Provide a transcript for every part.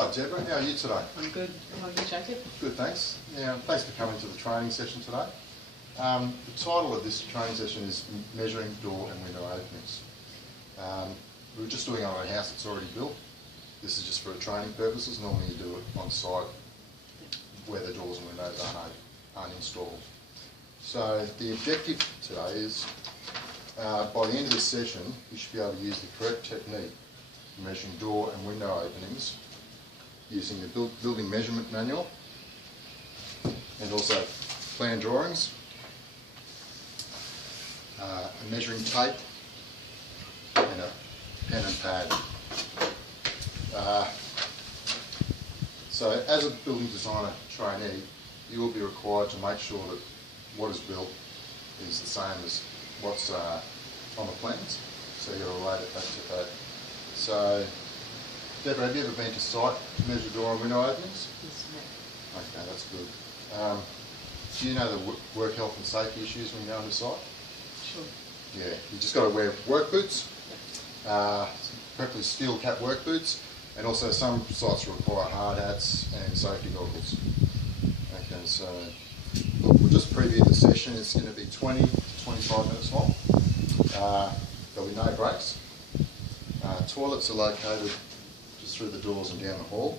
Hi Deborah, how are you today? I'm good. How are you, Jacob? Good, thanks. Yeah, thanks for coming to the training session today. The title of this training session is Measuring Door and Window Openings. We were just doing it on a house that's already built. This is just for training purposes. Normally you do it on site where the doors and windows aren't installed. So the objective today is by the end of this session you should be able to use the correct technique for measuring door and window openings using the building measurement manual and also plan drawings, a measuring tape and a pen and pad. So as a building designer trainee, you will be required to make sure that what is built is the same as what's on the plans, so you'll relate it back to that. So, Deborah, have you ever been to site to measure door and window openings? Yes, ma'am. Okay, that's good. Do you know the work health and safety issues when you go on the site? Sure. Yeah, you just got to wear work boots, preferably steel cap work boots, and also some sites require hard hats and safety goggles. Okay, so look, we'll just preview the session. It's going to be 20 to 25 minutes long. There'll be no breaks. Toilets are located just through the doors and down the hall,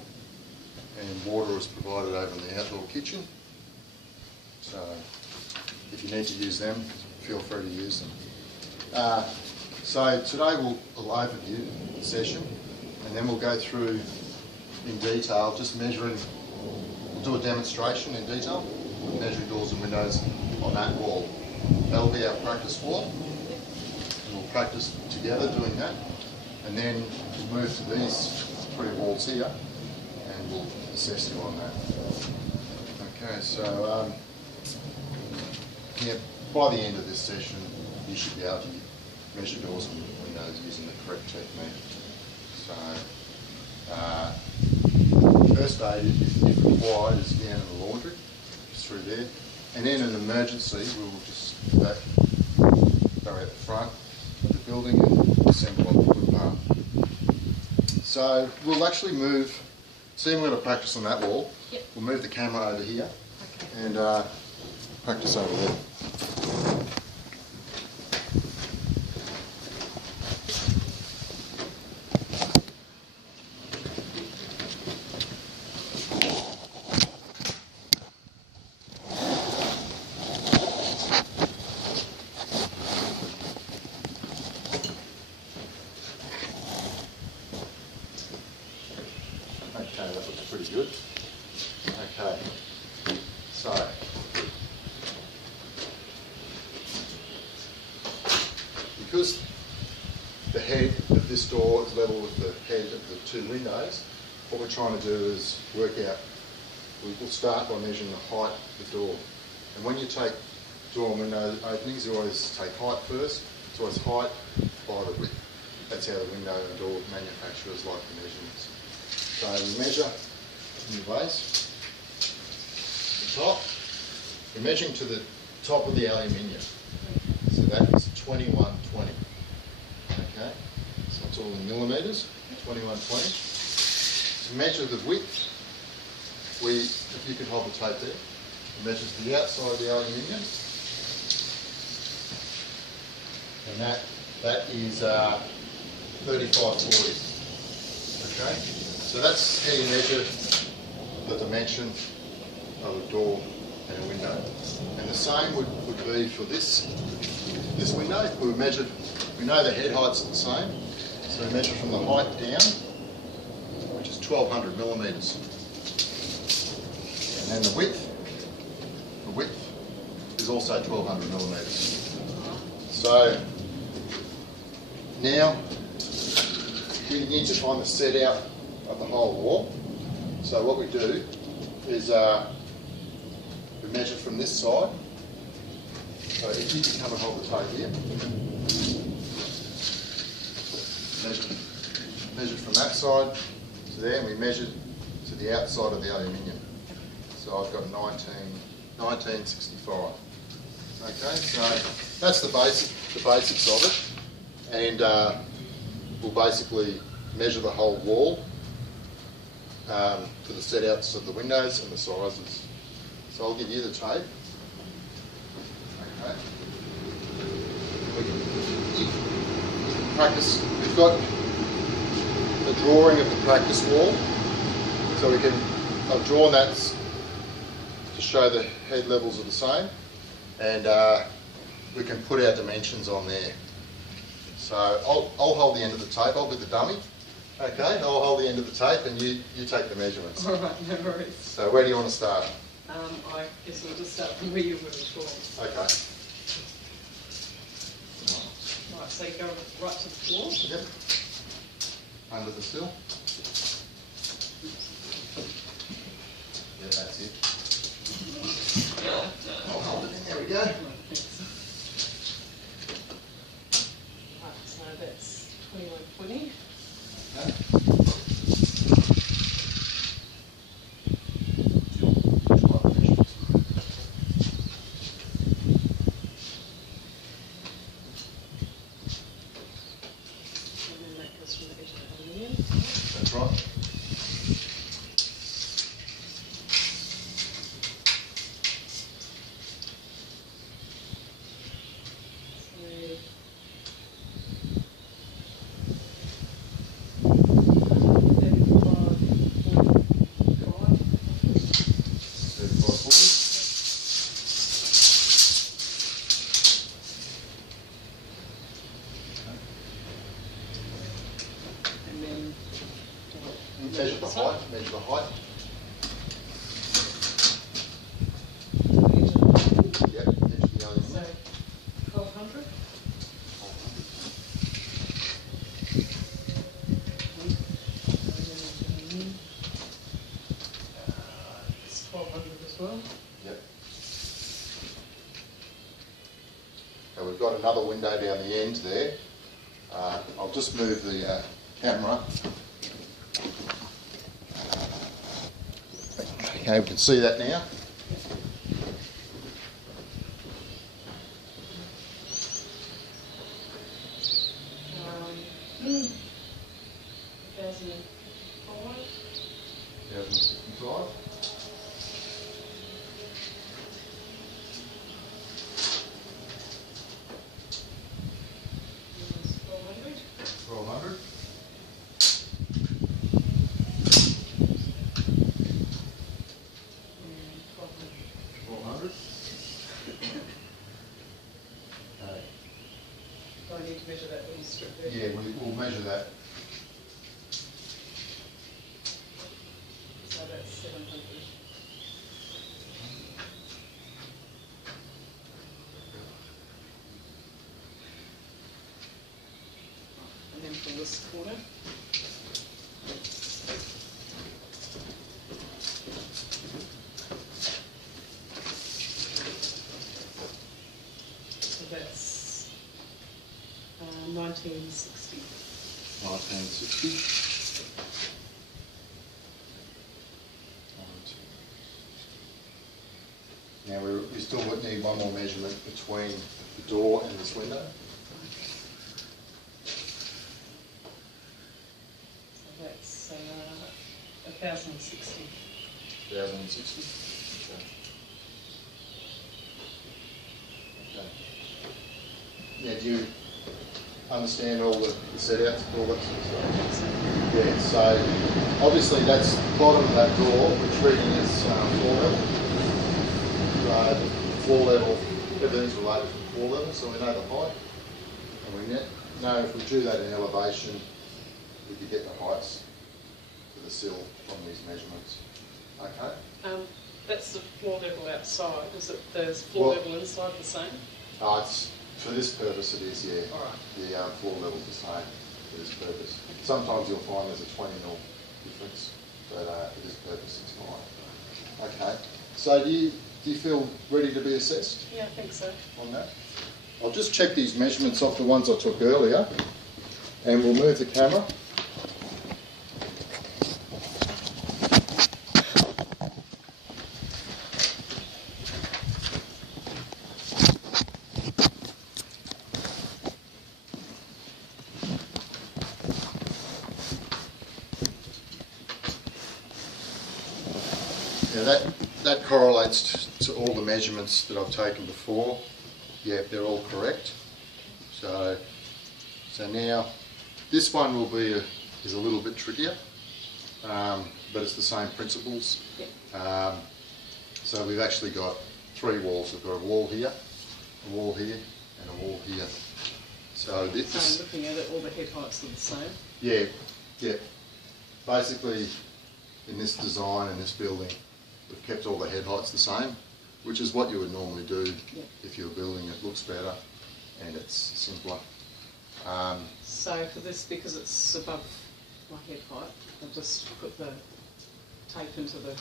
and water is provided over in the outdoor kitchen. So if you need to use them, feel free to use them. So today we'll overview the session, and then we'll go through in detail, just measuring. We'll do a demonstration in detail, measuring doors and windows on that wall. That'll be our practice floor, and we'll practice together doing that. And then we'll move to these three walls here, and we'll assess you on that. Okay, so yeah, by the end of this session, you should be able to measure doors and windows using the correct technique. So, first aid, if required, is down in the laundry, just through there. And in an emergency, we will just go out the front of the building and assemble on the footpath. So we'll actually move, see, we're going to practice on that wall. Yep. We'll move the camera over here. Okay. And practice over there. Okay, that looks pretty good. Okay, so because the head of this door is level with the head of the two windows, what we're trying to do is work out, we'll start by measuring the height of the door. And when you take door and window openings, you always take height first. It's always height by the width. That's how the window and door manufacturers like the measurements. So we measure from the base, the top. We're measuring to the top of the aluminium. So that is 2120. Okay, so it's all in millimetres, 2120. To measure the width, if you could hold the tape there, it measures the outside of the aluminium. And that is 3540. Okay, so that's how you measure the dimension of a door and a window. And the same would be for this window. We know the head height's the same, so we measure from the height down, which is 1200 millimetres. And then the width is also 1200 millimetres. So now we need to find the set out of the whole wall. So what we do is we measure from this side. So if you can come and hold the tape here, measure from that side to there, and we measure to the outside of the aluminium. So I've got 1965. Okay, so that's the basics of it, and we'll basically measure the whole wall for the set outs of the windows and the sizes. So I'll give you the tape. Okay. You can practice. We've got the drawing of the practice wall. So I've drawn that to show the head levels are the same. And we can put our dimensions on there. So I'll hold the end of the tape. I'll be the dummy. Okay, I'll hold the end of the tape and you take the measurements. All right, no worries. So where do you want to start? I guess we'll just start from where you were before. Okay. Right, so you go right to the floor. Yep. Under the sill. Yeah, that's it. I'll hold it in. There we go. Right, so that's 2120. Okay. And then that goes from the edge of the aluminium. That's right. And then Measure the height. Measure the height. Yep. Edge of the aluminium. so 1200. It's 1200 as well. Yep. So we've got another window down the end there. I'll just move the camera. Okay, we can see that now. Um, 1005. 1055. Minus 1200. 1200. And 1200. 1200. Okay. Do I need to measure that little strip there? Yeah, we'll measure that. So that's 700. And then from this corner. So that's 1960. 1960. Now we still need one more measurement between the door and this window. So that's 1060. 1060. Okay. Yeah, do you understand all the set-outs, all that sort of stuff? Yeah, so obviously that's the bottom of that door, which reading is floor level. So floor level, everything's related to the floor level, so we know the height. And we know if we drew that in elevation, we could get the heights to the sill from these measurements. Okay? That's the floor level outside. Is it the floor Well- level inside the same? It's, for this purpose it is, yeah. All right. The floor level's the same for this purpose. Sometimes you'll find there's a 20 mil difference, but for this purpose it's fine. Okay. So do you feel ready to be assessed Yeah, I think so. on that? I'll just check these measurements off the ones I took earlier, and we'll move the camera. Now that correlates to all the measurements that I've taken before. Yeah, they're all correct. So now this one is a little bit trickier, but it's the same principles. Yep. So we've actually got 3 walls. We've got a wall here, a wall here, and a wall here. So this. So looking at it, all the head heights are the same. Yeah, yeah. Basically, in this design, in this building, we've kept all the head heights the same, which is what you would normally do if you were building. It looks better and it's simpler. So for this, because it's above my head height, I'll just put the tape into the...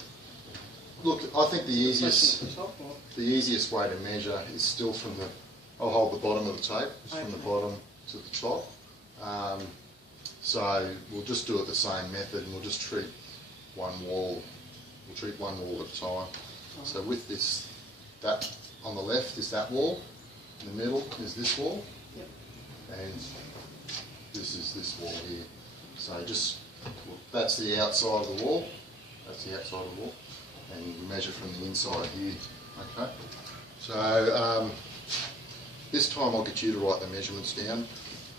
Look, I think the at the top, or? easiest way to measure is still from the... I'll hold the bottom of the tape, from the bottom to the top. So we'll just do it the same method, and we'll just treat one wall. We'll treat one wall at a time. Oh. So with this, that on the left is that wall, in the middle is this wall, Yep. and this is this wall here. So just, that's the outside of the wall, that's the outside of the wall, and we measure from the inside here, okay? So this time I'll get you to write the measurements down.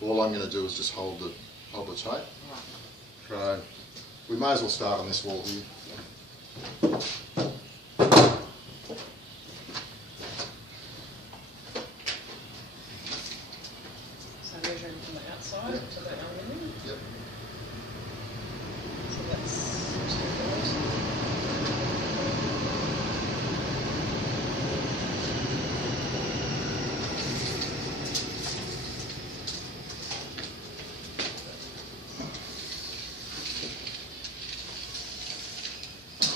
All I'm going to do is just hold the tape. Right. So we may as well start on this wall here. So measuring from the outside Yep. to the aluminium. Yep. So that's 2 mils.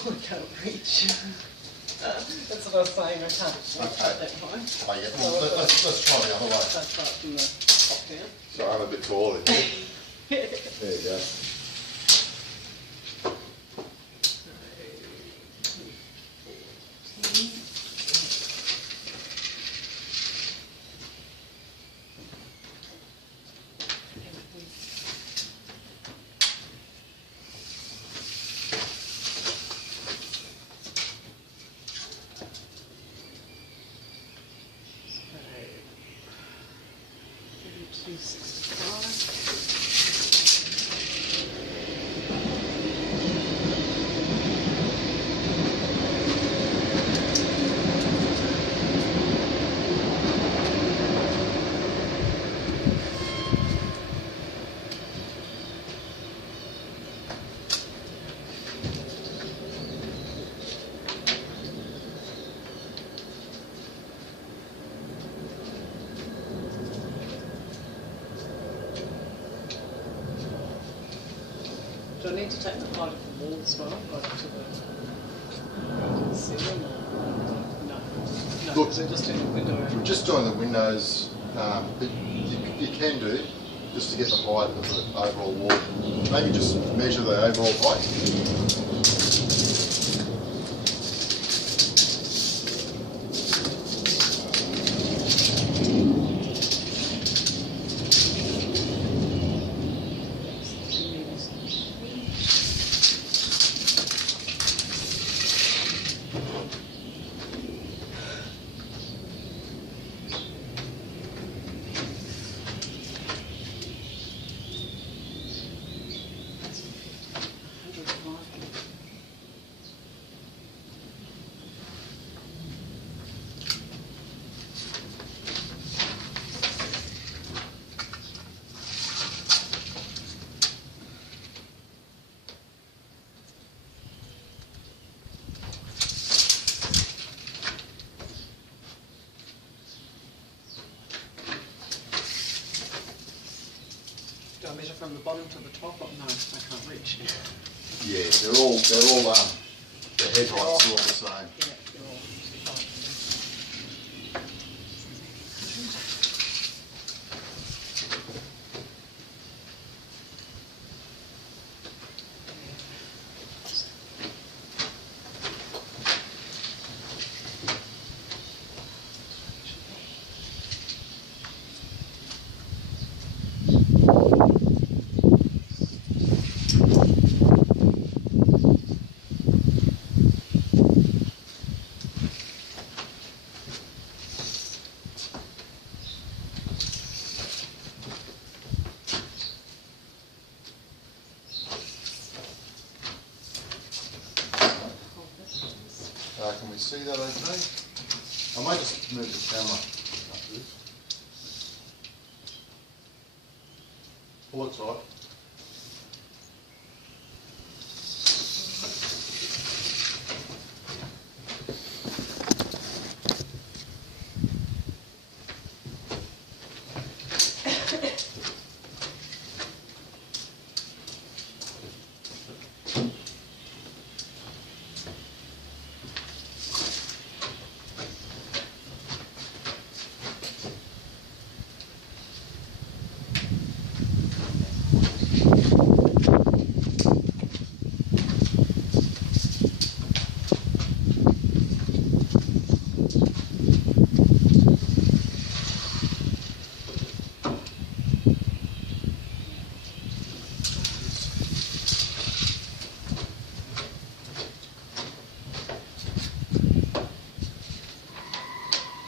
I can't reach. That's what I was saying, I can't reach Okay. that high. Oh, yeah. Well, let's try the other way. So start from the top down. Sorry, I'm a bit taller. There you go. So 265. Do I need to take the height of the wall as well, like to the ceiling, or no? No, Look, because we're just doing the window. We're just doing the windows, but you can do, just to get the height of the overall wall. Maybe just measure the overall height. Do I measure from the bottom to the top? Oh, no, I can't reach. Yeah, they're all the head heights are all the same. Yeah, they're all fine. see that okay? I might just move the camera up this. Pull it tight.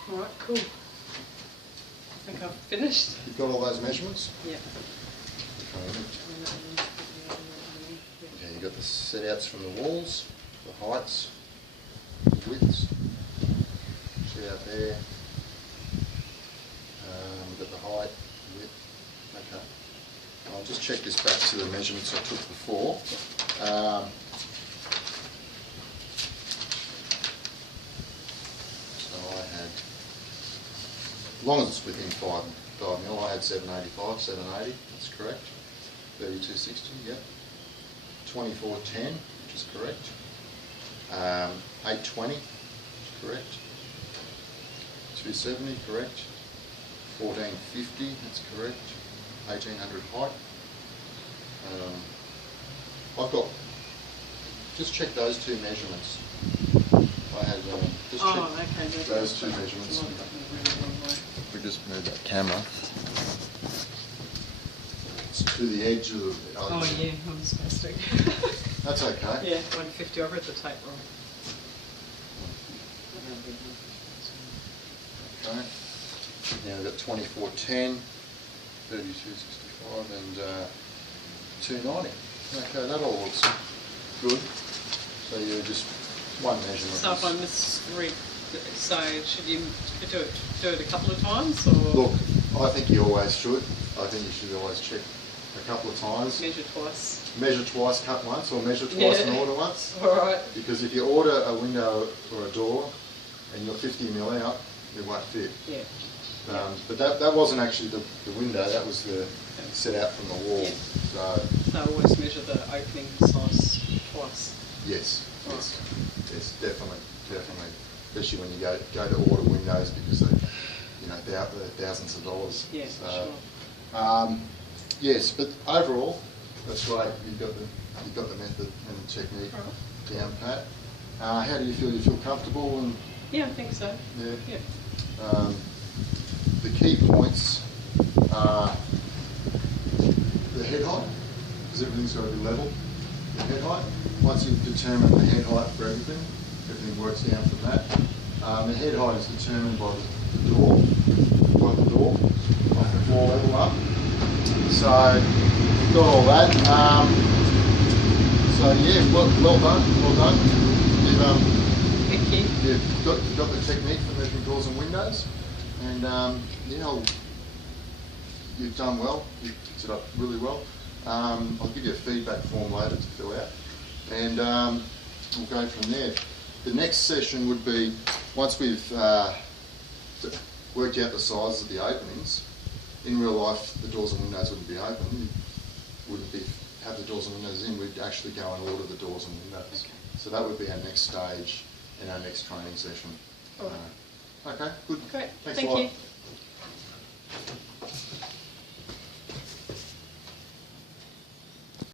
Alright, cool. I think I've finished. You've got all those measurements? Yeah. Okay, you've got the set outs from the walls, the heights, the widths. Set out there. We've got the height, the width. Okay. I'll just check this back to the measurements I took before. As long as it's within 5 mil, I had 785, 780, that's correct. 3260, yep. 2410, which is correct. 820, correct. 270, correct. 1450, that's correct. 1800 height. I've got, just check those two measurements. I had just check those two measurements. If we just move that camera, it's to the edge of the... Oh yeah, I'm spastic. That's okay. Yeah, 150, I've read the tape wrong. Okay. Now we've got 2410, 3265 and 290. Okay, that all looks good. So you're just one measurement. So if I misread, so should you do it a couple of times, or? Look, I think you always should. I think you should always check a couple of times. Measure twice. Measure twice, cut once, or measure twice and order once. Alright. Because if you order a window or a door and you're 50 mil out, it won't fit. Yeah. But that wasn't actually the window, that was the set out from the wall. Yeah. So always measure the opening size twice. Yes, Right. yes, definitely. Especially when you go to order windows because they're thousands of dollars. Yeah, so, sure. Yes, but overall, that's great. You've got the method and the technique down pat. How do you feel? You feel comfortable? And yeah, I think so. yeah. The key points are the head height, because everything's got to be level. The head height. Once you've determined the head height for everything works down from that. The head height is determined by the door, off the floor level up. So you've got all that. So yeah, well done. You've got the technique for measuring doors and windows, and you've done well. You've picked it up really well. I'll give you a feedback form later to fill out, and we'll go from there. The next session would be, once we've worked out the sizes of the openings, in real life the doors and windows wouldn't be open, you wouldn't have the doors and windows in, we'd actually go and order the doors and windows. Okay. So that would be our next stage in our next training session. All right. Okay, good. Great, Thanks thank a lot. you.